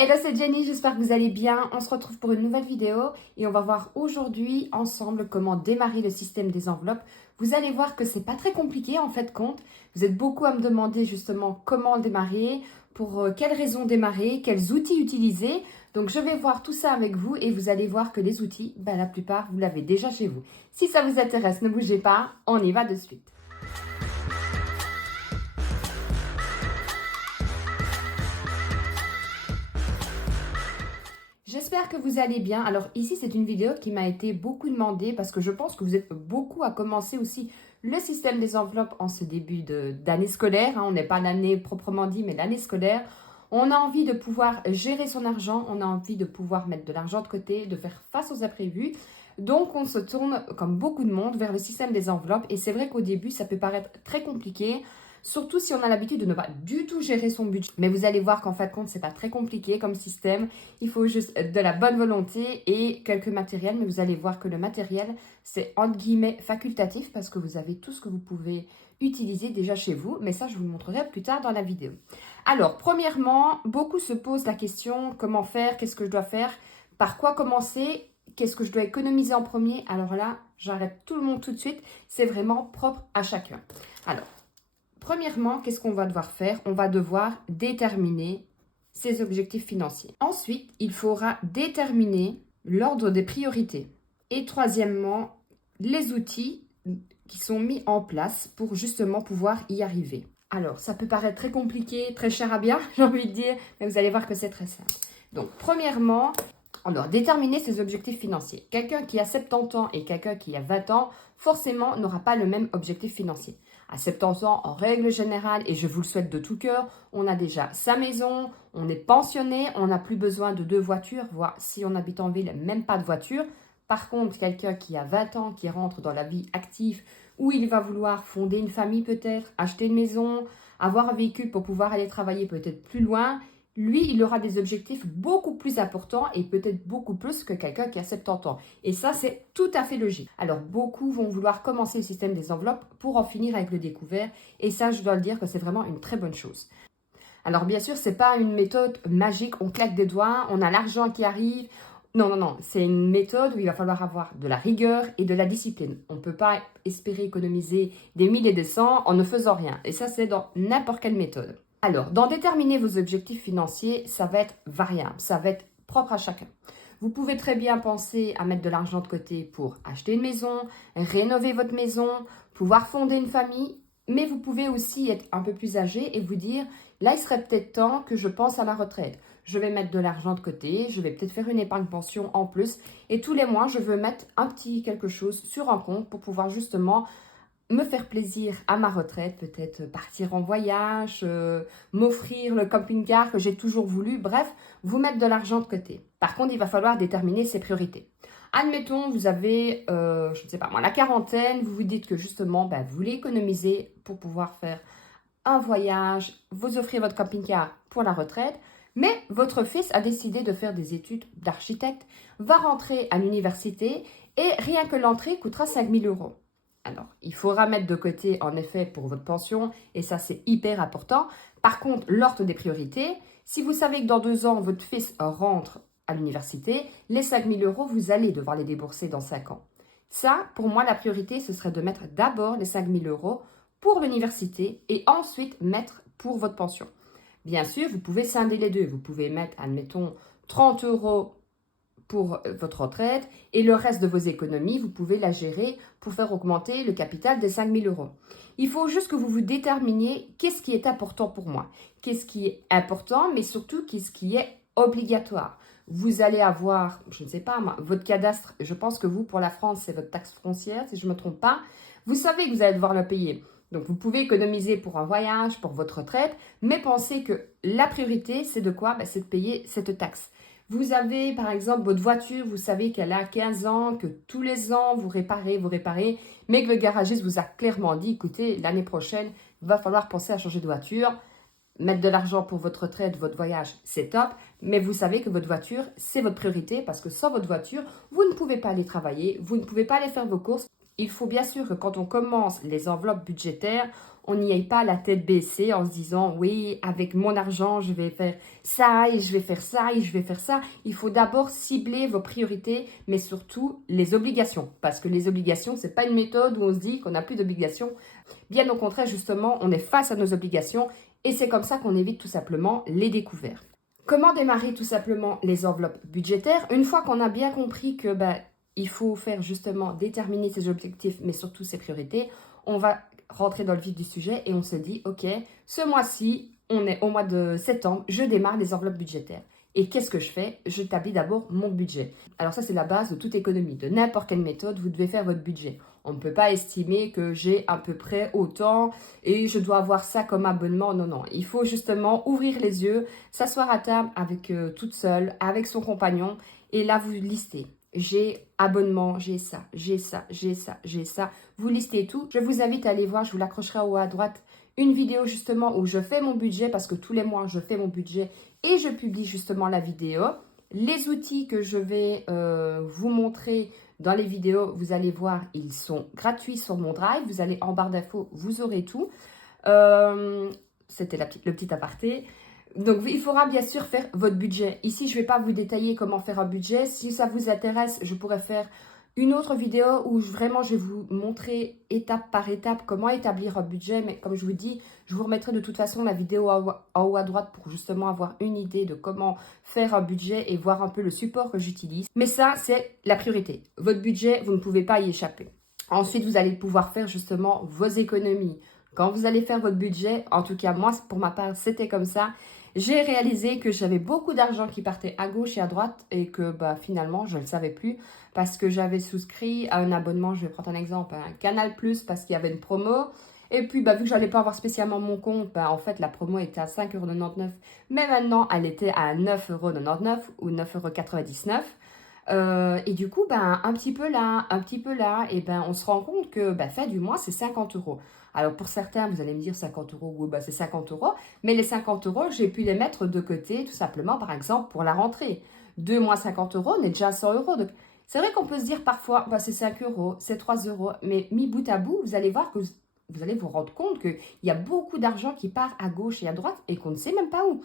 Hello, c'est Jenny, j'espère que vous allez bien. On se retrouve pour une nouvelle vidéo et on va voir aujourd'hui ensemble comment démarrer le système des enveloppes. Vous allez voir que c'est pas très compliqué en fait compte. Vous êtes beaucoup à me demander justement comment démarrer, pour quelles raisons démarrer, quels outils utiliser. Donc je vais voir tout ça avec vous et vous allez voir que les outils, la plupart vous l'avez déjà chez vous. Si ça vous intéresse, ne bougez pas, on y va de suite. J'espère que vous allez bien. Alors ici, c'est une vidéo qui m'a été beaucoup demandée parce que je pense que vous êtes beaucoup à commencer aussi le système des enveloppes en ce début d'année scolaire. On n'est pas l'année proprement dit, mais l'année scolaire. On a envie de pouvoir gérer son argent, on a envie de pouvoir mettre de l'argent de côté, de faire face aux imprévus. Donc, on se tourne, comme beaucoup de monde, vers le système des enveloppes. Et c'est vrai qu'au début, ça peut paraître très compliqué. Surtout si on a l'habitude de ne pas du tout gérer son budget. Mais vous allez voir qu'en fin de compte, c'est pas très compliqué comme système. Il faut juste de la bonne volonté et quelques matériels. Mais vous allez voir que le matériel, c'est entre guillemets facultatif parce que vous avez tout ce que vous pouvez utiliser déjà chez vous. Mais ça, je vous le montrerai plus tard dans la vidéo. Alors, premièrement, beaucoup se posent la question, comment faire, qu'est-ce que je dois faire, par quoi commencer, qu'est-ce que je dois économiser en premier. Alors là, j'arrête tout le monde tout de suite. C'est vraiment propre à chacun. Alors, premièrement, qu'est-ce qu'on va devoir faire? On va devoir déterminer ses objectifs financiers. Ensuite, il faudra déterminer l'ordre des priorités. Et troisièmement, les outils qui sont mis en place pour justement pouvoir y arriver. Alors, ça peut paraître très compliqué, très cher à bien, j'ai envie de dire, mais vous allez voir que c'est très simple. Donc, premièrement, alors, déterminer ses objectifs financiers. Quelqu'un qui a 70 ans et quelqu'un qui a 20 ans, forcément, n'aura pas le même objectif financier. À 70 ans, en règle générale, et je vous le souhaite de tout cœur, on a déjà sa maison, on est pensionné, on n'a plus besoin de 2 voitures, voire si on habite en ville, même pas de voiture. Par contre, quelqu'un qui a 20 ans, qui rentre dans la vie active, où il va vouloir fonder une famille peut-être, acheter une maison, avoir un véhicule pour pouvoir aller travailler peut-être plus loin, lui, il aura des objectifs beaucoup plus importants et peut-être beaucoup plus que quelqu'un qui a 70 ans. Et ça, c'est tout à fait logique. Alors, beaucoup vont vouloir commencer le système des enveloppes pour en finir avec le découvert. Et ça, je dois le dire que c'est vraiment une très bonne chose. Alors, bien sûr, ce n'est pas une méthode magique. On claque des doigts, on a l'argent qui arrive. Non, non, non. C'est une méthode où il va falloir avoir de la rigueur et de la discipline. On ne peut pas espérer économiser des milliers et des cents en ne faisant rien. Et ça, c'est dans n'importe quelle méthode. Alors, dans déterminer vos objectifs financiers, ça va être variable, ça va être propre à chacun. Vous pouvez très bien penser à mettre de l'argent de côté pour acheter une maison, rénover votre maison, pouvoir fonder une famille, mais vous pouvez aussi être un peu plus âgé et vous dire, là, il serait peut-être temps que je pense à ma retraite. Je vais mettre de l'argent de côté, je vais peut-être faire une épargne pension en plus, et tous les mois, je veux mettre un petit quelque chose sur un compte pour pouvoir justement me faire plaisir à ma retraite, peut-être partir en voyage, m'offrir le camping-car que j'ai toujours voulu, bref, vous mettre de l'argent de côté. Par contre, il va falloir déterminer ses priorités. Admettons, vous avez, je ne sais pas moi, la quarantaine, vous vous dites que justement, vous voulez économiser pour pouvoir faire un voyage, vous offrir votre camping-car pour la retraite, mais votre fils a décidé de faire des études d'architecte, va rentrer à l'université et rien que l'entrée coûtera 5 000 €. Alors, il faudra mettre de côté, en effet, pour votre pension, et ça, c'est hyper important. Par contre, l'ordre des priorités, si vous savez que dans 2 ans, votre fils rentre à l'université, les 5 000 €, vous allez devoir les débourser dans 5 ans. Ça, pour moi, la priorité, ce serait de mettre d'abord les 5 000 € pour l'université et ensuite mettre pour votre pension. Bien sûr, vous pouvez scinder les deux. Vous pouvez mettre, admettons, 30 € pour votre retraite et le reste de vos économies, vous pouvez la gérer pour faire augmenter le capital des 5 000 €. Il faut juste que vous vous déterminiez qu'est-ce qui est important pour moi, qu'est-ce qui est important, mais surtout qu'est-ce qui est obligatoire. Vous allez avoir, je ne sais pas, votre cadastre, je pense que vous, pour la France, c'est votre taxe foncière, si je ne me trompe pas. Vous savez que vous allez devoir le payer. Donc, vous pouvez économiser pour un voyage, pour votre retraite, mais pensez que la priorité, c'est de quoi? C'est de payer cette taxe. Vous avez, par exemple, votre voiture, vous savez qu'elle a 15 ans, que tous les ans, vous réparez, mais que le garagiste vous a clairement dit, écoutez, l'année prochaine, il va falloir penser à changer de voiture, mettre de l'argent pour votre retraite, votre voyage, c'est top, mais vous savez que votre voiture, c'est votre priorité, parce que sans votre voiture, vous ne pouvez pas aller travailler, vous ne pouvez pas aller faire vos courses. Il faut bien sûr que quand on commence les enveloppes budgétaires, on n'y aille pas la tête baissée en se disant oui, avec mon argent, je vais faire ça et je vais faire ça et je vais faire ça. Il faut d'abord cibler vos priorités, mais surtout les obligations. Parce que les obligations, ce n'est pas une méthode où on se dit qu'on n'a plus d'obligations. Bien au contraire, justement, on est face à nos obligations et c'est comme ça qu'on évite tout simplement les découvertes. Comment démarrer tout simplement les enveloppes budgétaires? Une fois qu'on a bien compris que il faut faire justement déterminer ses objectifs, mais surtout ses priorités, on va rentrer dans le vif du sujet et on se dit, ok, ce mois-ci, on est au mois de septembre, je démarre les enveloppes budgétaires. Et qu'est-ce que je fais? Je établis d'abord mon budget. Alors ça, c'est la base de toute économie. De n'importe quelle méthode, vous devez faire votre budget. On ne peut pas estimer que j'ai à peu près autant et je dois avoir ça comme abonnement. Non, non. Il faut justement ouvrir les yeux, s'asseoir à table avec toute seule, avec son compagnon. Et là, vous listez. J'ai abonnement, j'ai ça, j'ai ça, j'ai ça, j'ai ça. Vous listez tout. Je vous invite à aller voir, je vous l'accrocherai en haut à droite, une vidéo justement où je fais mon budget parce que tous les mois, je fais mon budget et je publie justement la vidéo. Les outils que je vais vous montrer dans les vidéos, vous allez voir, ils sont gratuits sur mon Drive. Vous allez en barre d'infos, vous aurez tout. C'était le petit aparté. Donc, il faudra bien sûr faire votre budget. Ici, je ne vais pas vous détailler comment faire un budget. Si ça vous intéresse, je pourrais faire une autre vidéo où vraiment je vais vous montrer étape par étape comment établir un budget. Mais comme je vous dis, je vous remettrai de toute façon la vidéo en haut à droite pour justement avoir une idée de comment faire un budget et voir un peu le support que j'utilise. Mais ça, c'est la priorité. Votre budget, vous ne pouvez pas y échapper. Ensuite, vous allez pouvoir faire justement vos économies. Quand vous allez faire votre budget, en tout cas moi, pour ma part, c'était comme ça. J'ai réalisé que j'avais beaucoup d'argent qui partait à gauche et à droite et que finalement, je ne le savais plus parce que j'avais souscrit à un abonnement, je vais prendre un exemple, un Canal+ parce qu'il y avait une promo. Et puis, vu que je n'allais pas avoir spécialement mon compte, en fait, la promo était à 5,99 €. Mais maintenant, elle était à 9,99 € ou 9,99 €. Et du coup, un petit peu là, et on se rend compte que fin du mois, c'est 50 €. Alors, pour certains, vous allez me dire 50 €, oui, c'est 50 €. Mais les 50 €, j'ai pu les mettre de côté, tout simplement, par exemple, pour la rentrée. 2 mois 50 €, on est déjà à 100 €. Donc, c'est vrai qu'on peut se dire parfois, c'est 5 €, c'est 3 €. Mais mis bout à bout, vous allez voir que vous allez vous rendre compte qu'il y a beaucoup d'argent qui part à gauche et à droite et qu'on ne sait même pas où.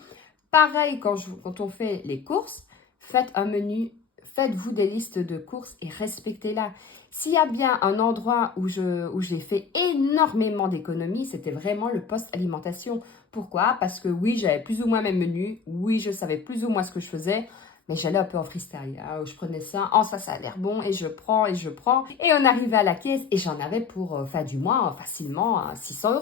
Pareil, quand on fait les courses, faites un menu, faites-vous des listes de courses et respectez-la. S'il y a bien un endroit où j'ai fait énormément d'économies, c'était vraiment le poste alimentation. Pourquoi? Parce que oui, j'avais plus ou moins mes menus, oui, je savais plus ou moins ce que je faisais, mais j'allais un peu en freestyle. Hein, je prenais ça, ça a l'air bon, et je prends. Et on arrivait à la caisse et j'en avais pour fin du mois facilement 600 €.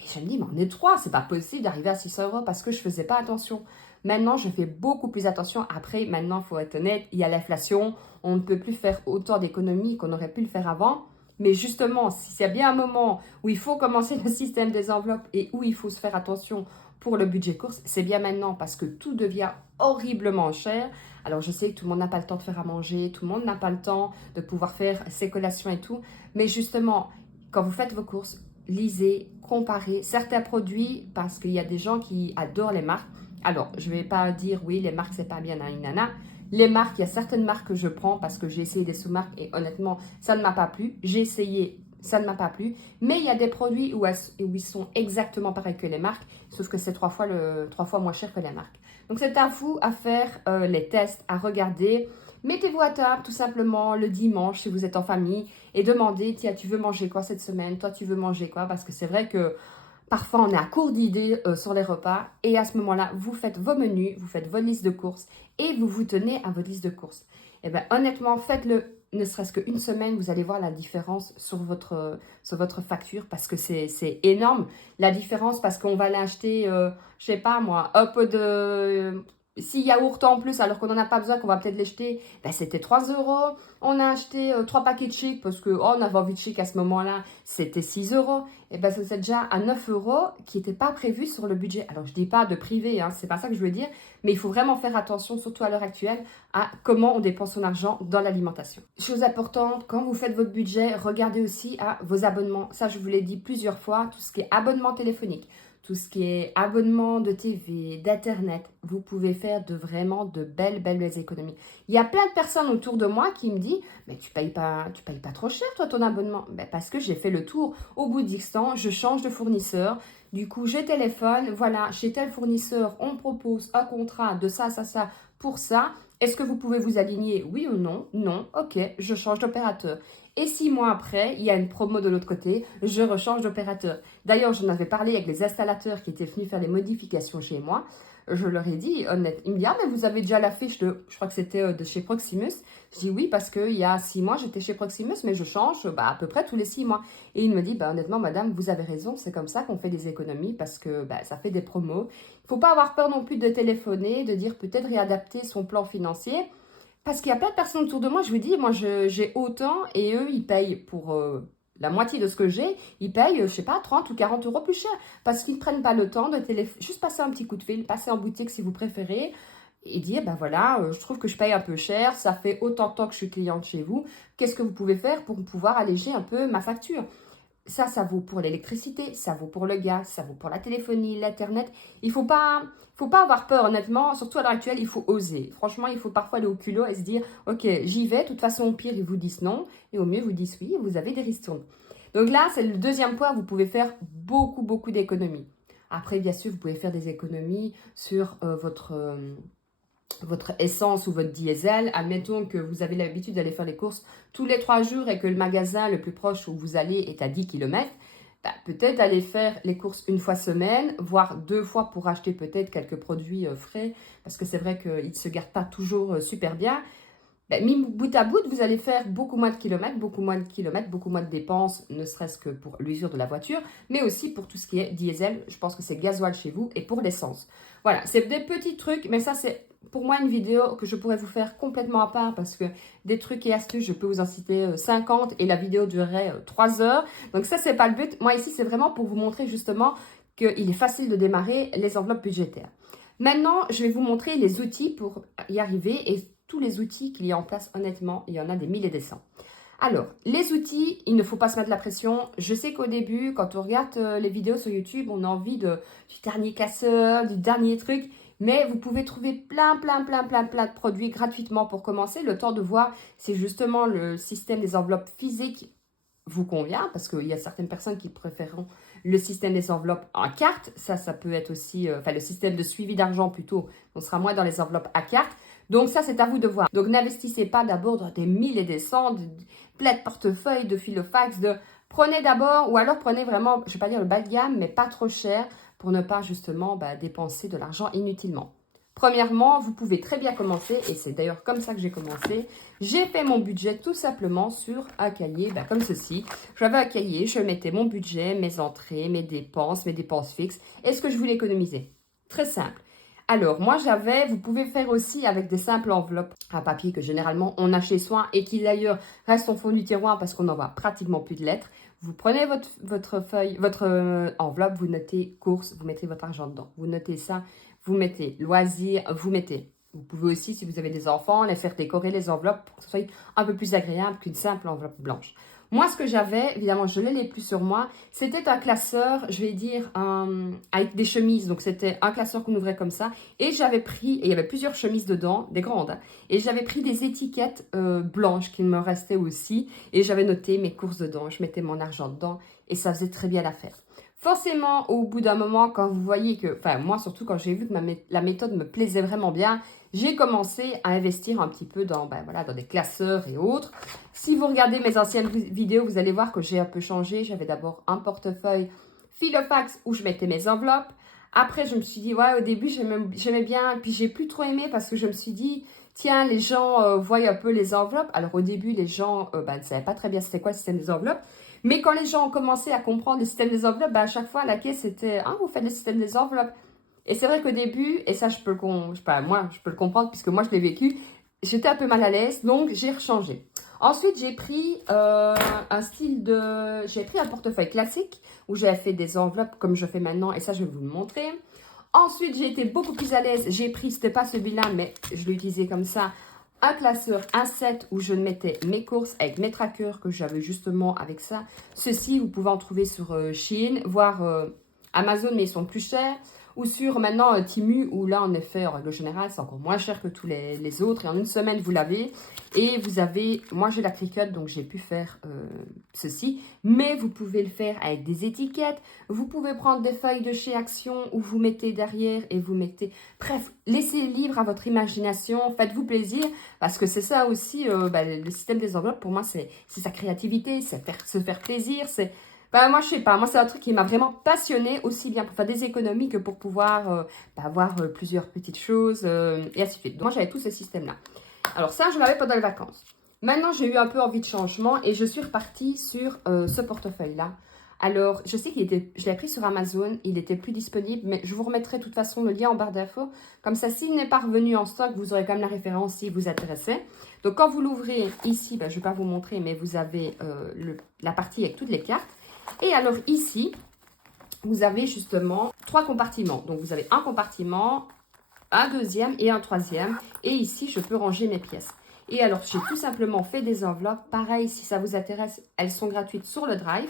Et je me dis, mais on est trois, c'est pas possible d'arriver à 600 € parce que je faisais pas attention. Maintenant, je fais beaucoup plus attention. Après, maintenant, il faut être honnête, il y a l'inflation. On ne peut plus faire autant d'économies qu'on aurait pu le faire avant. Mais justement, s'il y a bien un moment où il faut commencer le système des enveloppes et où il faut se faire attention pour le budget course, c'est bien maintenant parce que tout devient horriblement cher. Alors, je sais que tout le monde n'a pas le temps de faire à manger, tout le monde n'a pas le temps de pouvoir faire ses collations et tout. Mais justement, quand vous faites vos courses, lisez, comparez certains produits parce qu'il y a des gens qui adorent les marques. Alors, je ne vais pas dire oui, les marques, c'est pas bien, nana. Les marques, il y a certaines marques que je prends parce que j'ai essayé des sous-marques et honnêtement, ça ne m'a pas plu. J'ai essayé, ça ne m'a pas plu. Mais il y a des produits où ils sont exactement pareils que les marques, sauf que c'est 3 fois moins cher que les marques. Donc, c'est à vous à faire les tests, à regarder. Mettez-vous à table tout simplement le dimanche si vous êtes en famille et demandez, tiens, tu veux manger quoi cette semaine? Toi, tu veux manger quoi? Parce que c'est vrai que parfois, on est à court d'idées sur les repas et à ce moment-là, vous faites vos menus, vous faites votre liste de courses et vous vous tenez à votre liste de courses. Et honnêtement, faites-le ne serait-ce qu'une semaine, vous allez voir la différence sur votre facture parce que c'est énorme. La différence parce qu'on va l'acheter, je sais pas moi, un peu de... 6 yaourts en plus alors qu'on n'en a pas besoin, qu'on va peut-être les jeter, c'était 3 €. On a acheté 3 paquets de chips parce qu'on avait envie de chips à ce moment-là, c'était 6 €. Et c'est déjà à 9 € qui n'était pas prévu sur le budget. Alors je dis pas de privé, c'est pas ça que je veux dire, mais il faut vraiment faire attention, surtout à l'heure actuelle, à comment on dépense son argent dans l'alimentation. Chose importante, quand vous faites votre budget, regardez aussi à vos abonnements. Ça, je vous l'ai dit plusieurs fois, tout ce qui est abonnement téléphonique, tout ce qui est abonnement de TV, d'Internet, vous pouvez faire vraiment de belles économies. Il y a plein de personnes autour de moi qui me disent, mais tu payes pas trop cher toi ton abonnement. Ben, parce que j'ai fait le tour. Au bout d'X temps, je change de fournisseur. Du coup, je téléphone, voilà, chez tel fournisseur, on me propose un contrat de ça, pour ça. Est-ce que vous pouvez vous aligner, oui ou non? Non, ok, je change d'opérateur. Et 6 mois après, il y a une promo de l'autre côté, je rechange d'opérateur. D'ailleurs, j'en avais parlé avec les installateurs qui étaient venus faire les modifications chez moi. Je leur ai dit, honnête, ils me disent, ah, mais vous avez déjà la fiche de, je crois que c'était de chez Proximus. Je dis oui, parce qu'il y a 6 mois, j'étais chez Proximus, mais je change à peu près tous les 6 mois. Et il me dit, honnêtement, madame, vous avez raison, c'est comme ça qu'on fait des économies, parce que ça fait des promos. Il ne faut pas avoir peur non plus de téléphoner, de dire peut-être réadapter son plan financier. Parce qu'il y a plein de personnes autour de moi, je vous dis, moi j'ai autant et eux, ils payent pour la moitié de ce que j'ai, ils payent, je sais pas, 30 ou 40 euros plus cher. Parce qu'ils ne prennent pas le temps de juste passer un petit coup de fil, passer en boutique si vous préférez, et dire, voilà, je trouve que je paye un peu cher, ça fait autant de temps que je suis cliente chez vous, qu'est-ce que vous pouvez faire pour pouvoir alléger un peu ma facture? Ça vaut pour l'électricité, ça vaut pour le gaz, ça vaut pour la téléphonie, l'Internet. Il faut pas avoir peur, honnêtement. Surtout à l'heure actuelle, il faut oser. Franchement, il faut parfois aller au culot et se dire, ok, j'y vais. De toute façon, au pire, ils vous disent non. Et au mieux, ils vous disent oui et vous avez des ristournes. Donc là, c'est le deuxième point. Vous pouvez faire beaucoup d'économies. Après, bien sûr, vous pouvez faire des économies sur votre essence ou votre diesel. Admettons que vous avez l'habitude d'aller faire les courses tous les 3 jours et que le magasin le plus proche où vous allez est à 10 km. Peut-être aller faire les courses une fois semaine, voire 2 fois pour acheter peut-être quelques produits frais, parce que c'est vrai qu'ils ne se gardent pas toujours super bien. Mis bout à bout, vous allez faire beaucoup moins de kilomètres, beaucoup moins de dépenses, ne serait-ce que pour l'usure de la voiture, mais aussi pour tout ce qui est diesel. Je pense que c'est gasoil chez vous et pour l'essence. Voilà, c'est des petits trucs, mais ça, c'est pour moi une vidéo que je pourrais vous faire complètement à part parce que des trucs et astuces, je peux vous en citer 50 et la vidéo durerait 3 heures. Donc ça, c'est pas le but. Moi, ici, c'est vraiment pour vous montrer justement qu'il est facile de démarrer les enveloppes budgétaires. Maintenant, je vais vous montrer les outils pour y arriver et tous les outils qu'il y a en place, honnêtement, il y en a des milliers et des cents. Alors, les outils, il ne faut pas se mettre la pression. Je sais qu'au début, quand on regarde les vidéos sur YouTube, on a envie du dernier casseur, du dernier truc. Mais vous pouvez trouver plein de produits gratuitement pour commencer. Le temps de voir si justement le système des enveloppes physiques vous convient. Parce qu'il y a certaines personnes qui préféreront le système des enveloppes en carte. Ça peut être aussi, le système de suivi d'argent plutôt. On sera moins dans les enveloppes à carte. Donc ça, c'est à vous de voir. Donc n'investissez pas d'abord dans des 1000 et des cents, plein de portefeuilles, de filofax, Prenez d'abord, ou alors prenez vraiment, je ne vais pas dire le bas de gamme, mais pas trop cher pour ne pas justement dépenser de l'argent inutilement. Premièrement, vous pouvez très bien commencer, et c'est d'ailleurs comme ça que j'ai commencé. J'ai fait mon budget tout simplement sur un cahier, comme ceci. J'avais un cahier, je mettais mon budget, mes entrées, mes dépenses fixes, et ce que je voulais économiser. Très simple. Alors, moi, vous pouvez faire aussi avec des simples enveloppes à papier que généralement on a chez soi et qui d'ailleurs restent au fond du tiroir parce qu'on n'en voit pratiquement plus de lettres. Vous prenez votre feuille, votre enveloppe, vous notez courses, vous mettez votre argent dedans. Vous notez ça, vous mettez loisirs, vous mettez. Vous pouvez aussi, si vous avez des enfants, les faire décorer les enveloppes pour que ce soit un peu plus agréable qu'une simple enveloppe blanche. Moi, ce que j'avais, évidemment, je ne l'ai plus sur moi, c'était un classeur, je vais dire, avec des chemises. Donc, c'était un classeur qu'on ouvrait comme ça. Et j'avais pris, et il y avait plusieurs chemises dedans, des grandes. Hein, et j'avais pris des étiquettes blanches qui me restaient aussi. Et j'avais noté mes courses dedans. Je mettais mon argent dedans. Et ça faisait très bien l'affaire. Forcément, au bout d'un moment, quand vous voyez que, moi surtout quand j'ai vu que la méthode me plaisait vraiment bien, j'ai commencé à investir un petit peu dans des classeurs et autres. Si vous regardez mes anciennes vidéos, vous allez voir que j'ai un peu changé. J'avais d'abord un portefeuille filofax où je mettais mes enveloppes. Après, je me suis dit, au début, j'aimais bien. Puis, j'ai plus trop aimé parce que je me suis dit, tiens, les gens voient un peu les enveloppes. Alors, au début, les gens ne savaient pas très bien c'était quoi le système des enveloppes. Mais quand les gens ont commencé à comprendre le système des enveloppes, à chaque fois, à la caisse, c'était « Ah, vous faites le système des enveloppes ». Et c'est vrai qu'au début, et ça, je peux le comprendre puisque moi, je l'ai vécu, j'étais un peu mal à l'aise, donc j'ai rechangé. Ensuite, j'ai pris j'ai pris un portefeuille classique où j'avais fait des enveloppes comme je fais maintenant, et ça, je vais vous le montrer. Ensuite, j'ai été beaucoup plus à l'aise. J'ai pris, c'était pas celui-là, mais je l'ai utilisé comme ça, un classeur, un set où je mettais mes courses avec mes trackers que j'avais justement avec ça. Ceci, vous pouvez en trouver sur Shein, voire Amazon, mais ils sont plus chers. Ou sur maintenant Temu, où là, en effet, en règle générale, c'est encore moins cher que tous les autres. Et en une semaine, vous l'avez. Et vous avez, moi j'ai la Cricut, donc j'ai pu faire ceci. Mais vous pouvez le faire avec des étiquettes. Vous pouvez prendre des feuilles de chez Action où vous mettez derrière et vous mettez... Bref, laissez libre à votre imagination. Faites-vous plaisir. Parce que c'est ça aussi, le système des enveloppes, pour moi, c'est sa créativité. C'est se faire plaisir. C'est... Ben, moi, je sais pas. Moi, c'est un truc qui m'a vraiment passionnée, aussi bien pour faire des économies que pour pouvoir avoir plusieurs petites choses et ainsi de suite. Donc, moi, j'avais tout ce système-là. Alors, ça, je l'avais pendant les vacances. Maintenant, j'ai eu un peu envie de changement et je suis repartie sur ce portefeuille-là. Alors, je sais je l'ai pris sur Amazon, il était plus disponible, mais je vous remettrai de toute façon le lien en barre d'infos. Comme ça, s'il n'est pas revenu en stock, vous aurez quand même la référence si vous intéressait. Donc, quand vous l'ouvrez ici, je ne vais pas vous montrer, mais vous avez la partie avec toutes les cartes. Et alors ici, vous avez justement 3 compartiments. Donc, vous avez un compartiment, un deuxième et un troisième. Et ici, je peux ranger mes pièces. Et alors, j'ai tout simplement fait des enveloppes. Pareil, si ça vous intéresse, elles sont gratuites sur le Drive.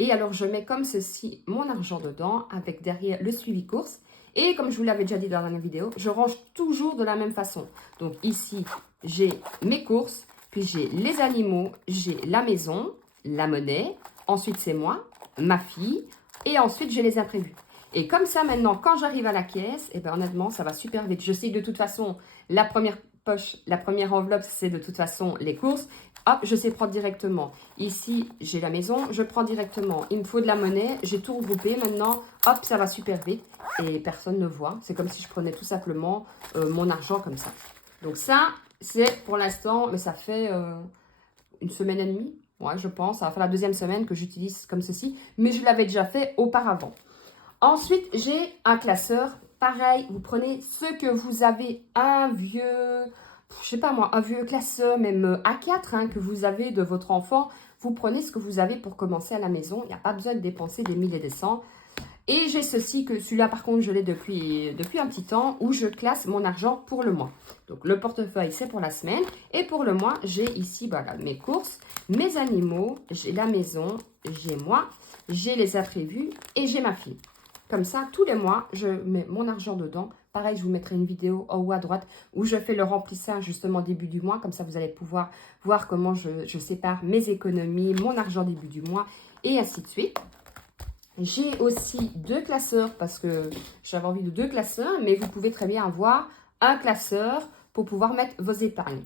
Et alors, je mets comme ceci mon argent dedans avec derrière le suivi course. Et comme je vous l'avais déjà dit dans la dernière vidéo, je range toujours de la même façon. Donc ici, j'ai mes courses, puis j'ai les animaux, j'ai la maison, la monnaie. Ensuite, c'est moi, ma fille, et ensuite, j'ai les imprévus. Et comme ça, maintenant, quand j'arrive à la caisse, eh ben, honnêtement, ça va super vite. Je sais que de toute façon, la première poche, la première enveloppe, c'est de toute façon les courses. Hop, je sais prendre directement. Ici, j'ai la maison, je prends directement. Il me faut de la monnaie, j'ai tout regroupé. Maintenant, hop, ça va super vite et personne ne voit. C'est comme si je prenais tout simplement mon argent comme ça. Donc ça, c'est pour l'instant, mais ça fait une semaine et demie. Ouais, je pense. Ça va faire la deuxième semaine que j'utilise comme ceci. Mais je l'avais déjà fait auparavant. Ensuite, j'ai un classeur. Pareil, vous prenez ce que vous avez. Un vieux, je sais pas moi, un vieux classeur, même A4 que vous avez de votre enfant. Vous prenez ce que vous avez pour commencer à la maison. Il n'y a pas besoin de dépenser des 1000 et des cents. Et j'ai ceci, que celui-là par contre je l'ai depuis un petit temps, où je classe mon argent pour le mois. Donc le portefeuille c'est pour la semaine, et pour le mois j'ai ici voilà, mes courses, mes animaux, j'ai la maison, j'ai moi, j'ai les imprévus et j'ai ma fille. Comme ça tous les mois je mets mon argent dedans. Pareil, je vous mettrai une vidéo en haut à droite où je fais le remplissage justement début du mois. Comme ça vous allez pouvoir voir comment je sépare mes économies, mon argent début du mois et ainsi de suite. J'ai aussi 2 classeurs parce que j'avais envie de 2 classeurs, mais vous pouvez très bien avoir un classeur pour pouvoir mettre vos épargnes.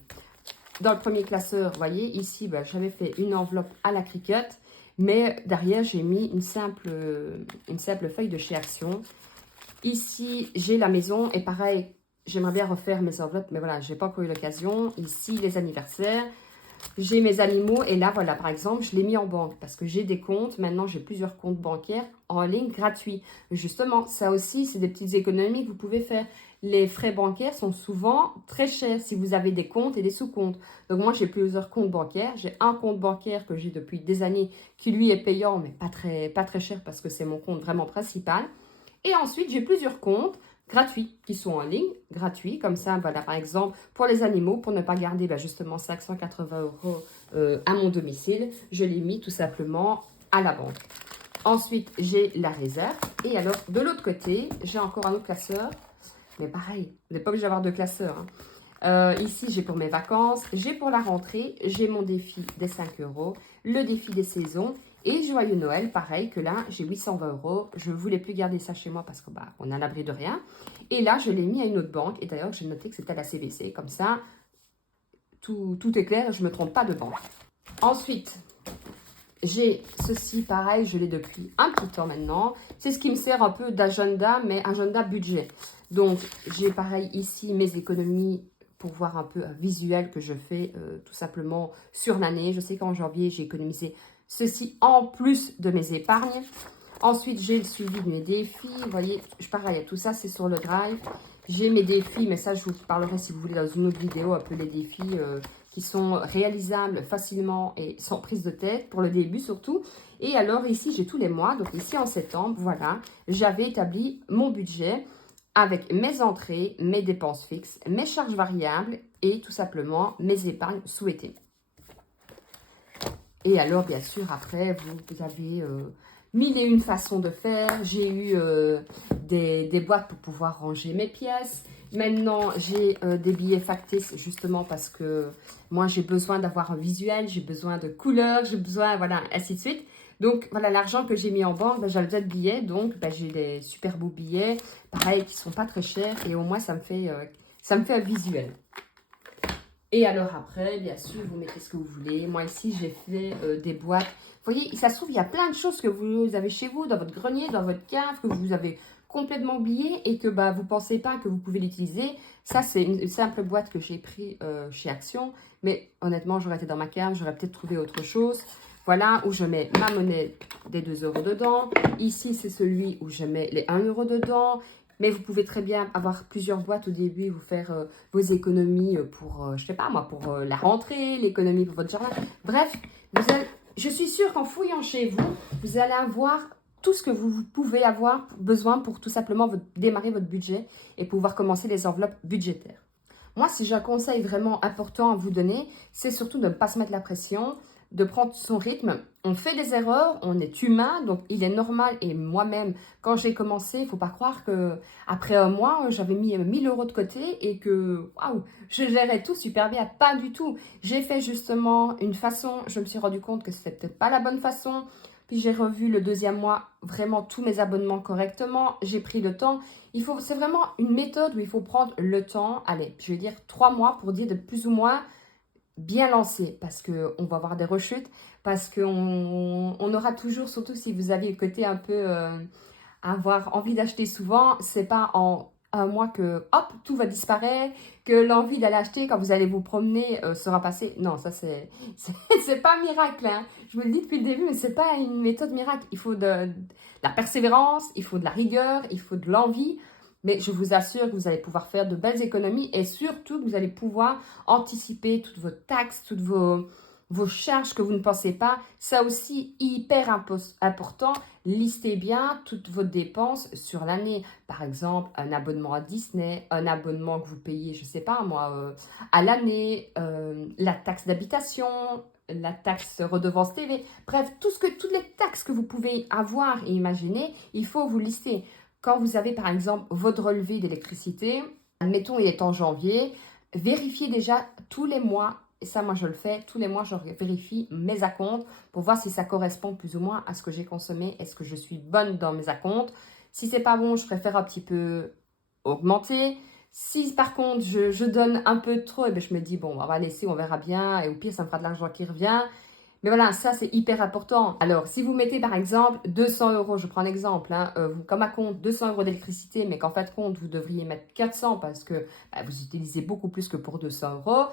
Dans le premier classeur, vous voyez, ici, j'avais fait une enveloppe à la Cricut, mais derrière, j'ai mis une simple feuille de chez Action. Ici, j'ai la maison et pareil, j'aimerais bien refaire mes enveloppes, mais voilà, je n'ai pas encore eu l'occasion. Ici, les anniversaires. J'ai mes animaux et là, voilà, par exemple, je l'ai mis en banque parce que j'ai des comptes. Maintenant, j'ai plusieurs comptes bancaires en ligne gratuits. Justement, ça aussi, c'est des petites économies que vous pouvez faire. Les frais bancaires sont souvent très chers si vous avez des comptes et des sous-comptes. Donc, moi, j'ai plusieurs comptes bancaires. J'ai un compte bancaire que j'ai depuis des années qui, lui, est payant, mais pas très cher parce que c'est mon compte vraiment principal. Et ensuite, j'ai plusieurs comptes gratuits qui sont en ligne, gratuits, comme ça, voilà, par exemple, pour les animaux, pour ne pas garder justement 580 € à mon domicile, je l'ai mis tout simplement à la banque. Ensuite, j'ai la réserve. Et alors, de l'autre côté, j'ai encore un autre classeur. Mais pareil, vous n'êtes pas obligé d'avoir 2 classeurs. Ici, j'ai pour mes vacances, j'ai pour la rentrée, j'ai mon défi des 5 €, le défi des saisons. Et Joyeux Noël, pareil que là, j'ai 820 €. Je ne voulais plus garder ça chez moi parce qu'on est à l'abri de rien. Et là, je l'ai mis à une autre banque. Et d'ailleurs, j'ai noté que c'était la CVC. Comme ça, tout est clair et je ne me trompe pas de banque. Ensuite, j'ai ceci, pareil, je l'ai depuis un petit temps maintenant. C'est ce qui me sert un peu d'agenda, mais agenda budget. Donc, j'ai pareil ici mes économies pour voir un peu un visuel que je fais tout simplement sur l'année. Je sais qu'en janvier, j'ai économisé ceci en plus de mes épargnes. Ensuite, j'ai le suivi de mes défis. Vous voyez, pareil, tout ça, c'est sur le Drive. J'ai mes défis, mais ça, je vous parlerai si vous voulez dans une autre vidéo, un peu les défis qui sont réalisables facilement et sans prise de tête, pour le début surtout. Et alors, ici, j'ai tous les mois. Donc, ici, en septembre, voilà, j'avais établi mon budget avec mes entrées, mes dépenses fixes, mes charges variables et tout simplement mes épargnes souhaitées. Et alors, bien sûr, après, vous avez mille et une façons de faire. J'ai eu des boîtes pour pouvoir ranger mes pièces. Maintenant, j'ai des billets factices justement parce que moi, j'ai besoin d'avoir un visuel, j'ai besoin de couleurs, j'ai besoin, voilà, ainsi de suite. Donc, voilà, l'argent que j'ai mis en banque, ben, j'ai besoin de billets. Donc, ben, j'ai des super beaux billets, pareil, qui sont pas très chers. Et au moins, ça me fait un visuel. Et alors après, bien sûr, vous mettez ce que vous voulez. Moi, ici, j'ai fait des boîtes. Vous voyez, ça se trouve, il y a plein de choses que vous avez chez vous, dans votre grenier, dans votre cave, que vous avez complètement oublié et que bah, vous ne pensez pas que vous pouvez l'utiliser. Ça, c'est une simple boîte que j'ai pris chez Action. Mais honnêtement, j'aurais été dans ma cave, j'aurais peut-être trouvé autre chose. Voilà, où je mets ma monnaie des 2 € dedans. Ici, c'est celui où je mets les 1 € dedans. Mais vous pouvez très bien avoir plusieurs boîtes au début, vous faire vos économies pour, je sais pas moi, pour la rentrée, l'économie pour votre jardin. Bref, je suis sûre qu'en fouillant chez vous, vous allez avoir tout ce que vous pouvez avoir besoin pour tout simplement démarrer votre budget et pouvoir commencer les enveloppes budgétaires. Moi, si j'ai un conseil vraiment important à vous donner, c'est surtout de ne pas se mettre la pression, de prendre son rythme. On fait des erreurs, on est humain, donc il est normal. Et moi-même, quand j'ai commencé, il ne faut pas croire qu'après un mois, j'avais mis 1 000 € de côté et que waouh, je gérais tout super bien. Pas du tout. J'ai fait justement une façon, je me suis rendu compte que ce n'était peut-être pas la bonne façon. Puis j'ai revu le 2e mois, vraiment tous mes abonnements correctement. J'ai pris le temps. C'est vraiment une méthode où il faut prendre le temps. Allez, je vais dire 3 mois pour dire de plus ou moins bien lancé, parce qu'on va avoir des rechutes, parce qu'on aura toujours, surtout si vous avez le côté un peu avoir envie d'acheter souvent, c'est pas en un mois que hop, tout va disparaître, que l'envie d'aller acheter quand vous allez vous promener sera passée. Non, ça c'est pas un miracle, hein. Je vous le dis depuis le début, mais c'est pas une méthode miracle. Il faut de la persévérance, il faut de la rigueur, il faut de l'envie. Mais je vous assure que vous allez pouvoir faire de belles économies et surtout que vous allez pouvoir anticiper toutes vos taxes, toutes vos charges que vous ne pensez pas. Ça aussi, hyper important. Listez bien toutes vos dépenses sur l'année. Par exemple, un abonnement à Disney, un abonnement que vous payez, je ne sais pas moi, à l'année, la taxe d'habitation, la taxe redevance TV. Bref, toutes les taxes que vous pouvez avoir et imaginer, il faut vous lister. Quand vous avez par exemple votre relevé d'électricité, admettons il est en janvier, vérifiez déjà tous les mois, et ça moi je le fais, tous les mois je vérifie mes acomptes pour voir si ça correspond plus ou moins à ce que j'ai consommé, est-ce que je suis bonne dans mes acomptes. Si c'est pas bon, je préfère un petit peu augmenter. Si par contre je donne un peu trop, et bien je me dis bon on va laisser, on verra bien, et au pire ça me fera de l'argent qui revient. Mais voilà, ça c'est hyper important. Alors, si vous mettez par exemple 200 €, je prends un exemple, hein, comme à compte 200 € d'électricité, mais qu'en fait de compte vous devriez mettre 400 parce que bah, vous utilisez beaucoup plus que pour 200 €,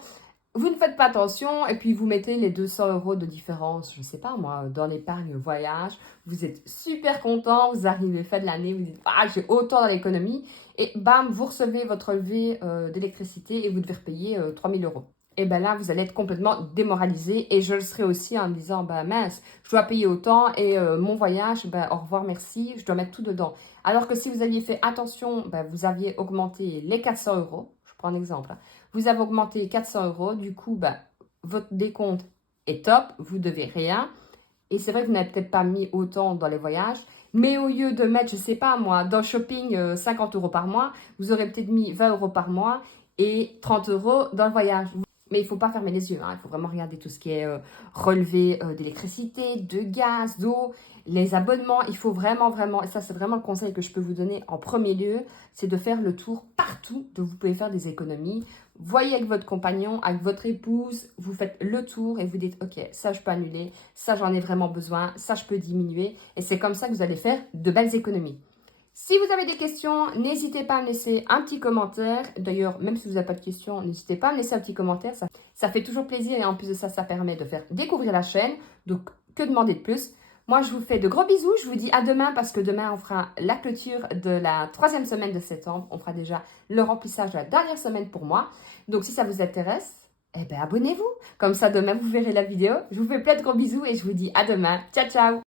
vous ne faites pas attention et puis vous mettez les 200 € de différence, je ne sais pas moi, dans l'épargne voyage. Vous êtes super content, vous arrivez fin de l'année, vous dites ah j'ai autant dans l'économie et bam, vous recevez votre relevé d'électricité et vous devez repayer 3 000 €. Et bien là, vous allez être complètement démoralisé. Et je le serai aussi en me disant, bah mince, je dois payer autant et mon voyage, ben, au revoir, merci, je dois mettre tout dedans. Alors que si vous aviez fait attention, ben, vous aviez augmenté les 400 €. Je prends un exemple. Hein. Vous avez augmenté 400 €. Du coup, ben, votre décompte est top. Vous devez rien. Et c'est vrai que vous n'avez peut-être pas mis autant dans les voyages. Mais au lieu de mettre, je ne sais pas moi, dans le shopping 50 € par mois, vous aurez peut-être mis 20 € par mois et 30 € dans le voyage. Mais il ne faut pas fermer les yeux, hein. Il faut vraiment regarder tout ce qui est relevé d'électricité, de gaz, d'eau, les abonnements. Il faut vraiment, et ça c'est vraiment le conseil que je peux vous donner en premier lieu, c'est de faire le tour partout de vous pouvez faire des économies. Voyez avec votre compagnon, avec votre épouse, vous faites le tour et vous dites ok, ça je peux annuler, ça j'en ai vraiment besoin, ça je peux diminuer. Et c'est comme ça que vous allez faire de belles économies. Si vous avez des questions, n'hésitez pas à me laisser un petit commentaire. D'ailleurs, même si vous n'avez pas de questions, n'hésitez pas à me laisser un petit commentaire. Ça fait toujours plaisir et en plus de ça, ça permet de faire découvrir la chaîne. Donc, que demander de plus? Moi, je vous fais de gros bisous. Je vous dis à demain parce que demain, on fera la clôture de la 3e semaine de septembre. On fera déjà le remplissage de la dernière semaine pour moi. Donc, si ça vous intéresse, eh bien, abonnez-vous. Comme ça, demain, vous verrez la vidéo. Je vous fais plein de gros bisous et je vous dis à demain. Ciao, ciao!